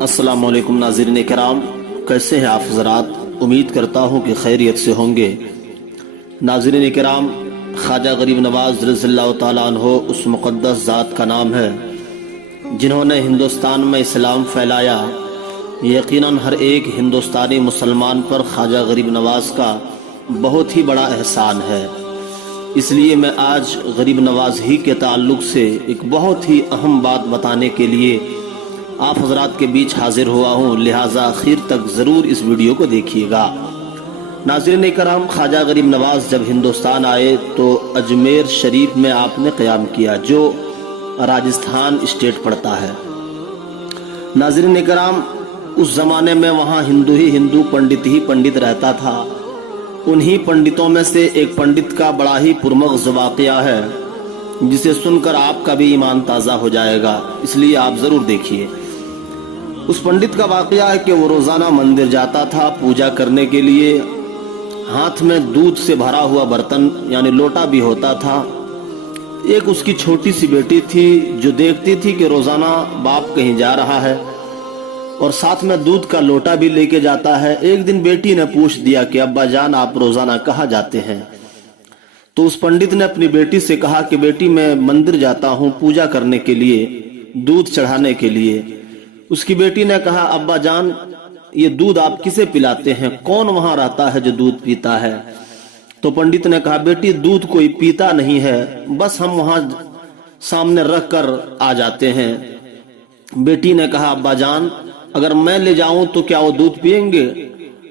अस्सलाम वालेकुम नाज़रीन किराम, कैसे हैं आप हज़रात। उम्मीद करता हूँ कि खैरियत से होंगे। नाज़रीन किराम, ख्वाजा गरीब नवाज रज़ियल्लाहु ताला अन्हो उस मुक़द्दस ज़ात का नाम है जिन्होंने हिंदुस्तान में इस्लाम फैलाया। यकीनन हर एक हिंदुस्तानी मुसलमान पर ख्वाजा गरीब नवाज का बहुत ही बड़ा एहसान है। इसलिए मैं आज गरीब नवाज ही के ताल्लुक़ से एक बहुत ही अहम बात बताने के लिए आप हजरात के बीच हाजिर हुआ हूँ, लिहाजा आखिर तक ज़रूर इस वीडियो को देखिएगा। नाज़रीन करम, ख्वाजा गरीब नवाज जब हिंदुस्तान आए तो अजमेर शरीफ में आपने क़याम किया, जो राजस्थान स्टेट पड़ता है। नाज़रीन करम, उस ज़माने में वहाँ हिंदू ही हिंदू, पंडित ही पंडित रहता था। उन्हीं पंडितों में से एक पंडित का बड़ा ही पुरमग़्ज़ वाक़या है जिसे सुनकर आपका भी ईमान ताज़ा हो जाएगा, इसलिए आप ज़रूर देखिए। उस पंडित का वाक़या है कि वो रोज़ाना मंदिर जाता था पूजा करने के लिए। हाथ में दूध से भरा हुआ बर्तन यानी लोटा भी होता था। एक उसकी छोटी सी बेटी थी जो देखती थी कि रोज़ाना बाप कहीं जा रहा है और साथ में दूध का लोटा भी लेके जाता है। एक दिन बेटी ने पूछ दिया कि अब्बा जान, आप रोज़ाना कहाँ जाते हैं? तो उस पंडित ने अपनी बेटी से कहा कि बेटी, मैं मंदिर जाता हूँ पूजा करने के लिए, दूध चढ़ाने के लिए। उसकी बेटी ने कहा, अब्बा जान, ये दूध आप किसे पिलाते हैं? कौन वहां रहता है जो दूध पीता है? तो पंडित ने कहा, बेटी, दूध कोई पीता नहीं है, बस हम वहां सामने रख कर आ जाते हैं। बेटी ने कहा, अब्बा जान, अगर मैं ले जाऊं तो क्या वो दूध पिएंगे?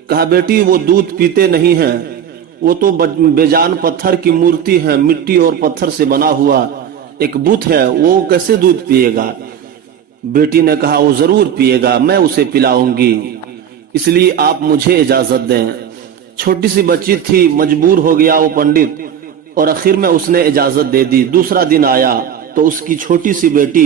कहा, बेटी, वो दूध पीते नहीं है, वो तो बेजान पत्थर की मूर्ति है, मिट्टी और पत्थर से बना हुआ एक बुत है, वो कैसे दूध पिएगा? बेटी ने कहा, वो जरूर पिएगा, मैं उसे पिलाऊंगी, इसलिए आप मुझे इजाजत दें। छोटी सी बच्ची थी, मजबूर हो गया वो पंडित और आखिर में उसने इजाजत दे दी। दूसरा दिन आया तो उसकी छोटी सी बेटी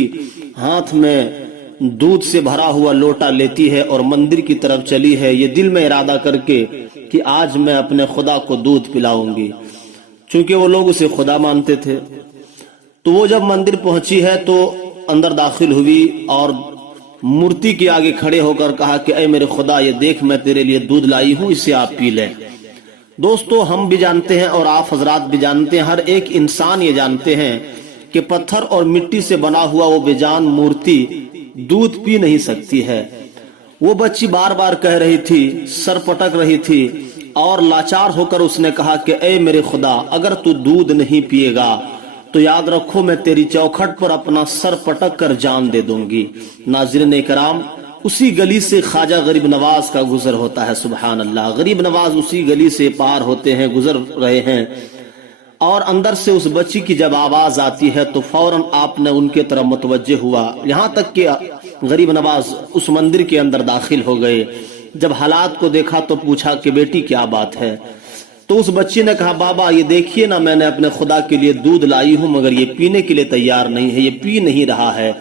हाथ में दूध से भरा हुआ लोटा लेती है और मंदिर की तरफ चली है, ये दिल में इरादा करके कि आज मैं अपने खुदा को दूध पिलाऊंगी। चूंकि वो लोग उसे खुदा मानते थे, तो वो जब मंदिर पहुंची है तो अंदर दाखिल हुई और मूर्ति के आगे खड़े होकर कहा कि ऐ मेरे खुदा, ये देख मैं तेरे लिए दूध लाई हूं, इसे आप पी लें। दोस्तों, हम भी जानते हैं और आप हजरात भी जानते हैं, हर एक इंसान ये जानते हैं कि पत्थर और मिट्टी से बना हुआ वो बेजान मूर्ति दूध पी नहीं सकती है। वो बच्ची बार बार कह रही थी, सर पटक रही थी और लाचार होकर उसने कहा कि ऐ मेरे खुदा, अगर तू दूध नहीं पिएगा तो याद रखो मैं तेरी चौखट पर अपना सर पटक कर जान दे दूंगी। नाज़रीन कराम, उसी गली से ख्वाजा गरीब नवाज का गुजर होता है। सुभान अल्लाह, गरीब नवाज उसी गली से पार होते हैं, गुजर रहे हैं और अंदर से उस बच्ची की जब आवाज आती है तो फौरन आपने उनके तरफ मुतवज्जे हुआ। यहां तक कि गरीब नवाज उस मंदिर के अंदर दाखिल हो गए। जब हालात को देखा तो पूछा कि बेटी क्या बात है? तो उस बच्ची ने कहा, बाबा ये देखिए ना, मैंने अपने खुदा के लिए दूध लाई हूं मगर ये पीने के लिए तैयार नहीं है, ये पी नहीं रहा है।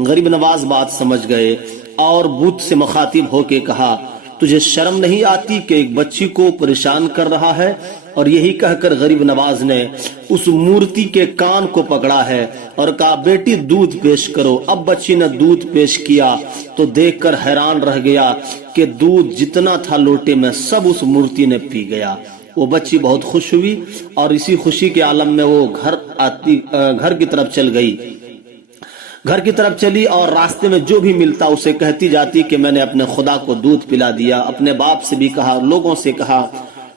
गरीब नवाज बात समझ गए और बुत से मुखातिब होके कहा, तुझे शर्म नहीं आती कि एक बच्ची को परेशान कर रहा है? और यही कहकर गरीब नवाज ने उस मूर्ति के कान को पकड़ा है और कहा, बेटी दूध पेश करो। अब बच्ची ने दूध पेश किया तो देखकर हैरान रह गया कि दूध जितना था लोटे में सब उस मूर्ति ने पी गया। वो बच्ची बहुत खुश हुई और इसी खुशी के आलम में वो घर की तरफ चल गई। घर की तरफ चली और रास्ते में जो भी मिलता उसे कहती जाती कि मैंने अपने खुदा को दूध पिला दिया। अपने बाप से भी कहा, लोगों से कहा,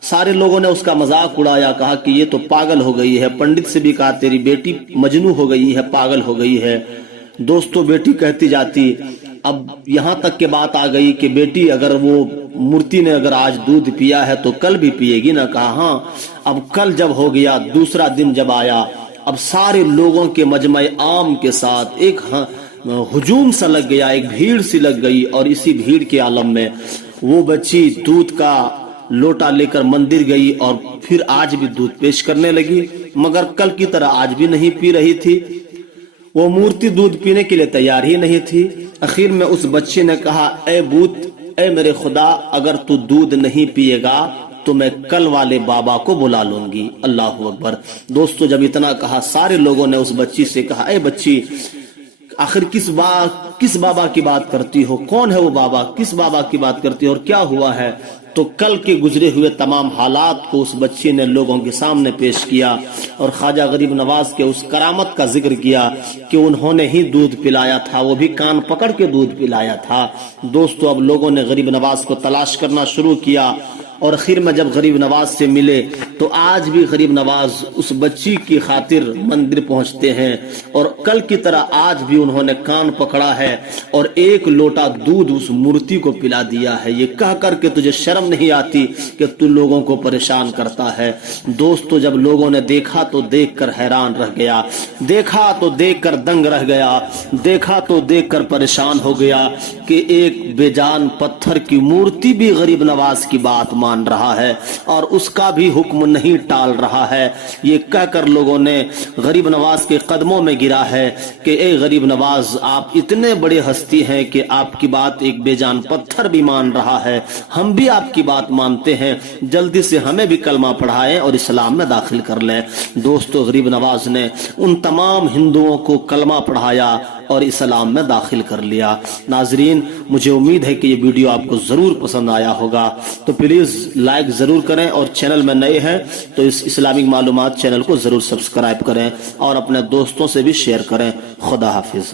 सारे लोगों ने उसका मजाक उड़ाया, कहा कि ये तो पागल हो गई है। पंडित से भी कहा, तेरी बेटी मजनू हो गई है, पागल हो गई है। दोस्तों, बेटी कहती जाती। अब यहाँ तक के बात आ गई कि बेटी, अगर वो मूर्ति ने अगर आज दूध पिया है तो कल भी पिएगी ना? कहा हाँ। अब कल जब हो गया, दूसरा दिन जब आया, अब सारे लोगों के मजमे आम के साथ एक हुजूम सा लग गया, एक भीड़ सी लग गई और इसी भीड़ के आलम में वो बच्ची दूध का लोटा लेकर मंदिर गई और फिर आज भी दूध पेश करने लगी, मगर कल की तरह आज भी नहीं पी रही थी। वो मूर्ति दूध पीने के लिए तैयार ही नहीं थी। आखिर में उस बच्चे ने कहा, ऐ बूत, ऐ मेरे खुदा, अगर तू दूध नहीं पिएगा तो मैं कल वाले बाबा को बुला लूंगी। अल्लाह अकबर। दोस्तों, जब इतना कहा सारे लोगों ने उस बच्ची से कहा, ऐ बच्ची, आखिर किस बाबा की बात करती हो, कौन है वो बाबा, किस बाबा की बात करती हो और क्या हुआ है। तो कल के गुजरे हुए तमाम हालात को उस बच्ची ने लोगों के सामने पेश किया और ख्वाजा गरीब नवाज के उस करामत का जिक्र किया कि उन्होंने ही दूध पिलाया था, वो भी कान पकड़ के दूध पिलाया था। दोस्तों, अब लोगों ने गरीब नवाज को तलाश करना शुरू किया और आखिर में जब गरीब नवाज से मिले तो आज भी गरीब नवाज उस बच्ची की खातिर मंदिर पहुंचते हैं और कल की तरह आज भी उन्होंने कान पकड़ा है और एक लोटा दूध उस मूर्ति को पिला दिया है, ये कह कर के तुझे शर्म नहीं आती कि तू लोगों को परेशान करता है। दोस्तों, जब लोगों ने देखा तो देखकर हैरान रह गया, देखा तो देखकर दंग रह गया, देखा तो देखकर परेशान हो गया कि एक बेजान पत्थर की मूर्ति भी गरीब नवाज की बात मान रहा है और उसका भी हुक्म नहीं टाल रहा है। ये कहकर लोगों ने गरीब नवाज के कदमों में गिरा है कि ए गरीब नवाज, आप इतने बड़े हस्ती हैं कि आपकी बात एक बेजान पत्थर भी मान रहा है, हम भी आपकी बात मानते हैं, जल्दी से हमें भी कलमा पढ़ाएं और इस्लाम में दाखिल कर लें। दोस्तों, गरीब नवाज ने उन तमाम हिंदुओं को कलमा पढ़ाया और इस्लाम में दाखिल कर लिया। नाजरीन, मुझे उम्मीद है कि ये वीडियो आपको जरूर पसंद आया होगा, तो प्लीज लाइक जरूर करें और चैनल में नए हैं तो इस इस्लामिक मालूमात चैनल को जरूर सब्सक्राइब करें और अपने दोस्तों से भी शेयर करें। खुदा हाफिज।